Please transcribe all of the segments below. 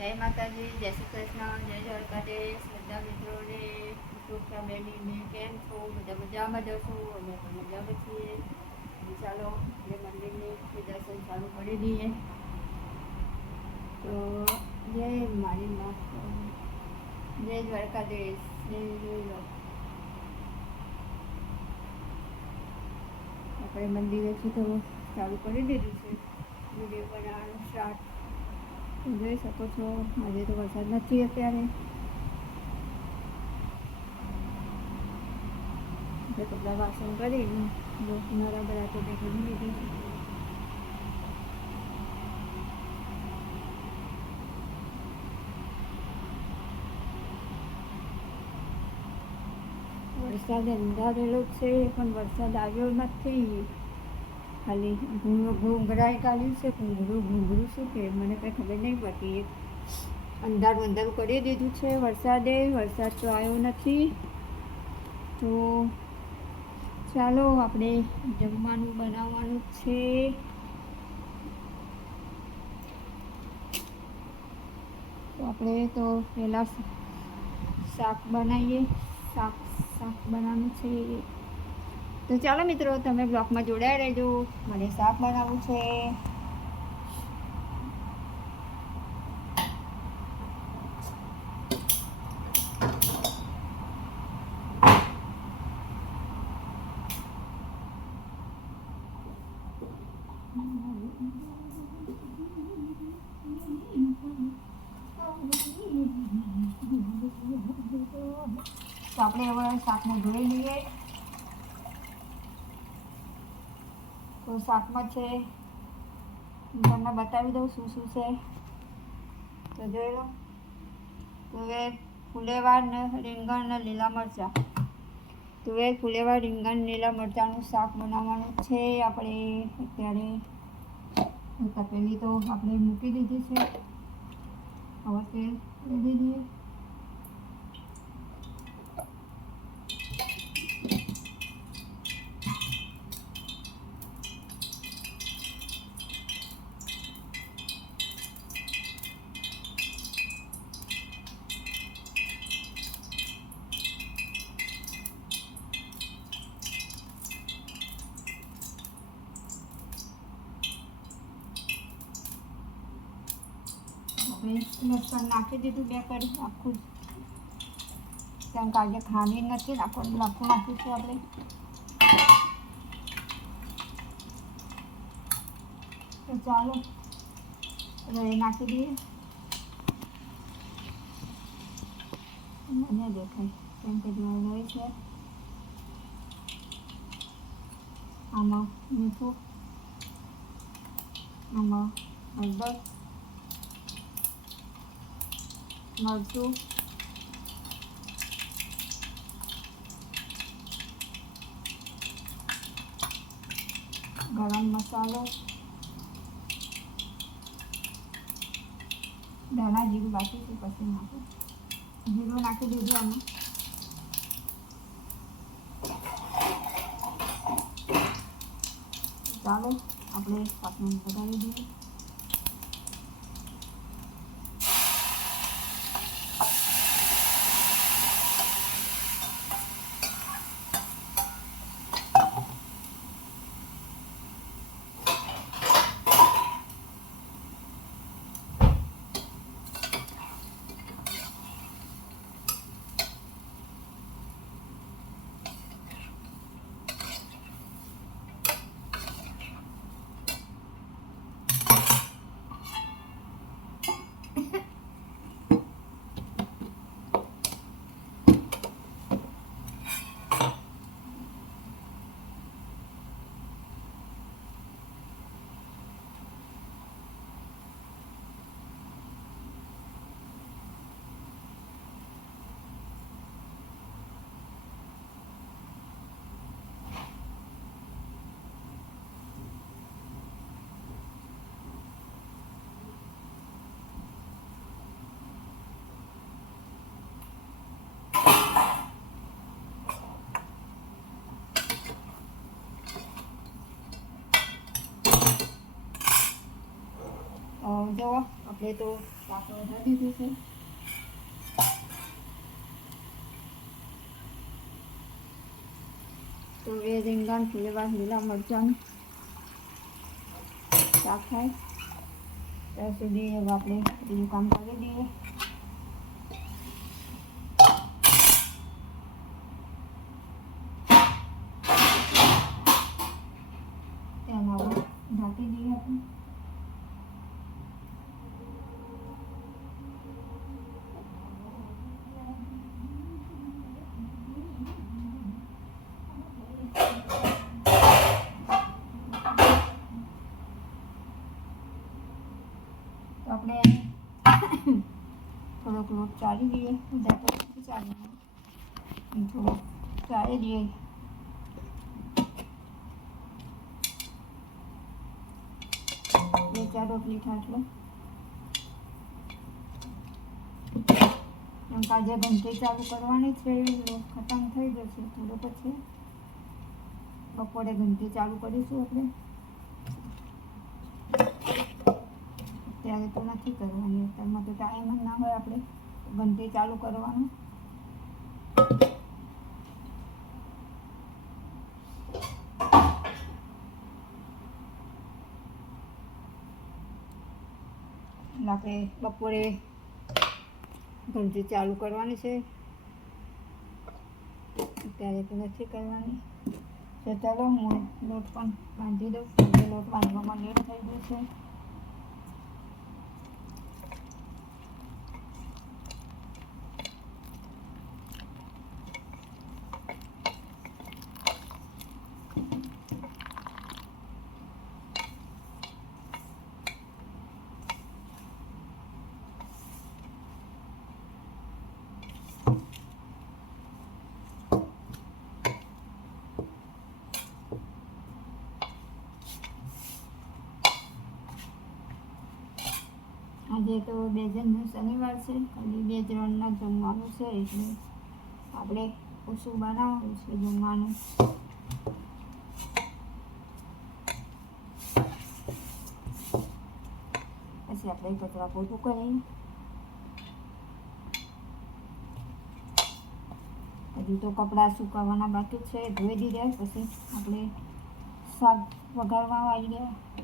જય માતાજી, જય શ્રી કૃષ્ણ, જય દ્વારકાધીશ. બધા મિત્રોને યુટ્યુબ ફેમિલીને કેમ છો? બધા મજામાં જશો અમે પણ મજામાં છીએ. ચાલો, જે મંદિરની દર્શન ચાલુ કરી દઈએ. તો, જય મારી મા. જય દ્વારકાધીશ, જય જય આપણે મંદિરેથી થોડું ચાલુ કરી દીધું છે. વીડિયો બનાવવાનું સ્ટાર્ટ. જોઈ શકો છો. આજે તો વરસાદ નથી અત્યારે. કપડાં વાસણ કરી નરા બધા તો કરી લીધી. વરસાદ અંધારેલો છે, પણ વરસાદ આવ્યો નથી. ખાલી ઘૂંઘ ઘૂંઘરાઈ કાઢ્યું છે ઘૂંઘરું ઘૂંઘરું શું કે મને કંઈ ખબર નહીં પડતી. અંધારું અંધારું કરી દીધું છે વરસાદે, વરસાદ તો આવ્યો નથી. તો ચાલો આપણે જમવાનું બનાવવાનું છે. તો આપણે તો પહેલાં શાક બનાવીએ, શાક શાક બનાવવાનું છે. તો ચાલો મિત્રો, તમે બ્લોગમાં જોડાઈ રહેજો. મને શાક બનાવવું છે. તો આપણે હવે શાકમાં જોઈ લઈએ. તો શાકમાં છે. હું તમને બતાવી દઉં શું શું છે. તો જોઈ લો. તુવેર ફુલેવાર ને રીંગણ ને લીલા મરચાં. તુવેર ફુલેવાર, રીંગણ, લીલા મરચાંનું શાક બનાવવાનું છે. આપણે અત્યારે તપેલી તો આપણે મૂકી દીધી છે. હવે તેલ દઈ દઈએ. આપણે લસણ નાખી દીધું બે કરી આખું કેમ કે આજે ખાંડી નથી આખું લાખું નાખ્યું છે આપણે. તો ચાલો, હવે નાખી દઈએ. મને દેખાય કેમ કે નવી છે. આમાં મીઠું, આમાં હળદર મરચું ગરમ મસાલો ધાણા જીરું બાકી છે પછી નાખું જીરું નાખી દીધું આમાં ચાલો આપણે પાકને વધારી દઈએ અ, જો આપણે તો શાક વધારી દીધું છે તો એ રીંગણ ફુલેવા લીલા મરચાંનું શાક થાય ત્યાં સુધી હવે આપણે બીજું કામ કરી દઈએ તેના હવે ઢાંકી દઈએ આપણે તો આપણે થોડોક લોટ ચાળી દઈએ વધારે તો ચાલી. થોડોક ચાળી દઈએ બે, ચાર રોટલી ખાટલો. એમ કાજે ચાલુ કરવાની છે લોટ ખતમ થઈ જશે. થોડો પછી બપોરે ઘંટી ચાલુ કરીશું આપણે. અત્યારે તો નથી કરવાની અત્યારમાં તો ટાઈમ જ ના હોય આપણે. ઘંટી ચાલુ કરવાનું. આપણે બપોરે ઘંટી ચાલુ કરવાની છે. અત્યારે તો નથી કરવાની. તો ચાલો હું લોટ પણ બાંધી દઉં. લોટ બાંધવામાં લેટ થઈ ગયું છે. આજે તો બે જણનો શનિવાર છે ખાલી બે ત્રણના જમવાનું છે, એટલે આપણે ઓછું બનાવવાનું છે જમવાનું. પછી આપણે કચરા પોતું કરી હજુ તો કપડાં સુકાવવાના બાકી છે, ધોઈ દીધા, પછી આપણે શાક વઘારવા આવી ગયા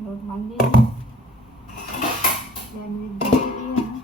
જેમાં લોટ બાંધી દઈએ બે મિનિટ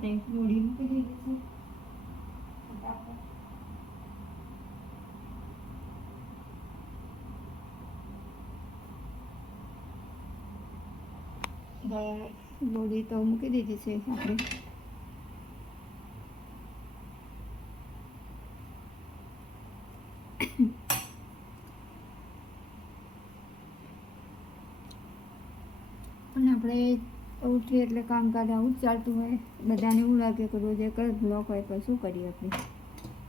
ઢાંકી દઈએ એમાં ખાલી આપણે લોડી મૂકી દઈએ છીએ ફટાફટ લોડી તો મૂકી દીધી છે આપણે અને આપણે ઉઠીએ એટલે કામકાજ આવું જ ચાલતું હોય. બધાને એવું લાગે કે રોજ એક જ બ્લોક હોય તો શું કરીએ આપણે?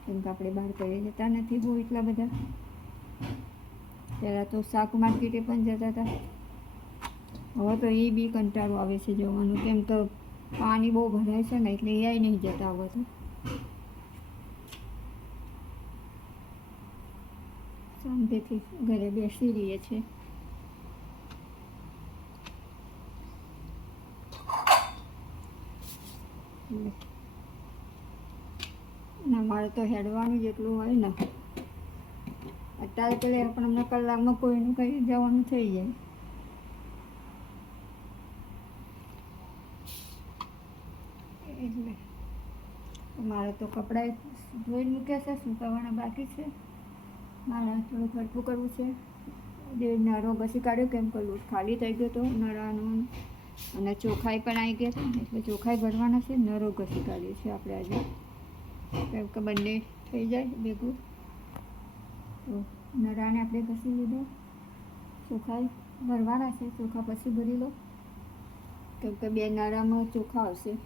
કેમ કે આપણે બહાર કરી જતા નથી બહુ એટલા બધા. પહેલાં તો શાક માર્કેટે પણ જતા હતા. હવે તો એ બી કંટાળો આવે છે જવાનું. કેમ કે પાણી બહુ ભરાય છે ને, એટલે એ નહીં જતા હવે તો. શાંતિથી ઘરે બેસી રહીએ છીએ એટલે અને અમારે તો હેડવાનું જેટલું હોય ને. અત્યારે પેલે પણ અમને કલાકમાં કોઈનું કંઈ જવાનું થઈ જાય. એટલે મારે તો કપડાં ધોઈ મૂક્યા છે, સુકાવાના બાકી છે. મારે થોડું હરકું કરવું છે. જે નારો ઘસી કાઢ્યો કેમ કે ખાલી થઈ ગયો હતો નરાનો અને ચોખાઈ પણ આવી ગયા છે એટલે ચોખાઈ ભરવાના છે, નરો ઘસી કાઢીએ છીએ આપણે આજે. કેમ કે બંને થઈ જાય ભેગું. તો નરાને આપણે ઘસી લીધો. ચોખાઈ ભરવાના છે, ચોખા પછી ભરી લો. કેમ કે બે નાળામાં ચોખા આવશે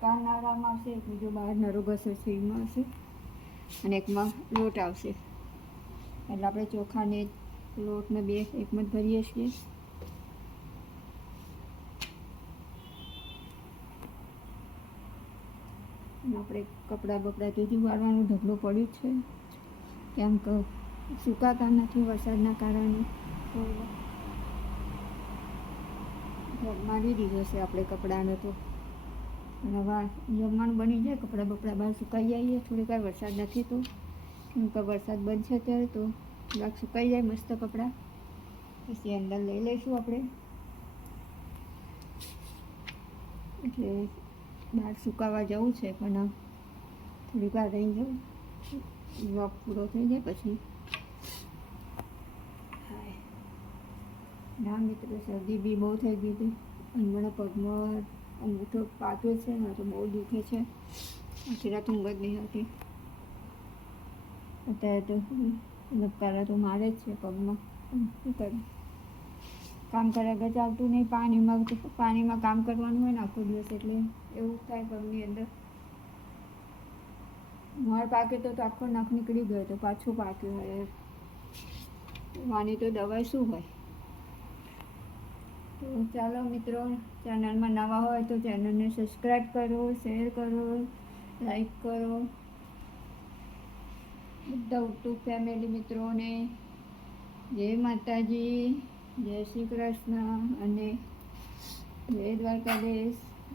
ચાર નાળામાં આવશે, એક બીજો બહાર નરો ઘસે છે, એમાં આવશે અને એકમાં લોટ આવશે. એટલે આપણે ચોખાને લોટને બે એકમાં જ ભરીએ છીએ. આપણે કપડાં બપડા જુદું વાળવાનું ઢગલો પડ્યું છે. કેમ કે સુકાતા નથી વરસાદના કારણે. મારી દીધો છે આપણે કપડાનો તો. અને વાર જમવાનું બની જાય, કપડાં બપડા બહાર સુકાઈ જઈએ થોડીક કાંઈ વરસાદ નથી તો. કેમ કે વરસાદ બંધ છે અત્યારે તો થોડાક સુકાઈ જાય મસ્ત કપડાં. પછી અંદર લઈ લઈશું આપણે. એટલે બહાર સુકાવા જવું છે, પણ થોડીક વાર રહી જવું વોક પૂરો થઈ જાય પછી. ના મિત્રો, શરદી બી બહુ થઈ ગઈ હતી. મને પગમાં અંગૂઠો પાક્યો છે ને તો બહુ દુખે છે. આખી રાત ઊંઘ જ નહીં હતી અત્યારે તો પહેલાં તો મારે જ છે પગમાં શું કરું કામ કર્યા વગર ચાલતું નહીં, પાણીમાં પાણીમાં કામ કરવાનું હોય ને આખો દિવસ એટલે એવું થાય પગની અંદર. મોર પાકે તો આખો નખ નીકળી ગયો તો પાછું પાક્યું હોય વાની તો દવાઈ શું હોય? તો ચાલો મિત્રો, ચેનલમાં નવા હોય તો ચેનલને સબસ્ક્રાઈબ કરો, શેર કરો, લાઈક કરો. બધા ઉટુબ ફેમિલી મિત્રોને જય માતાજી. જય શ્રી કૃષ્ણ અને જય દ્વારકાધીશ.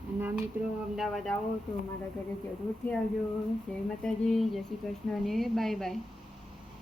અને મિત્રો અમદાવાદ આવો તો મારા ઘરે જરૂરથી આવજો. જય માતાજી, જય શ્રી કૃષ્ણ અને બાય બાય.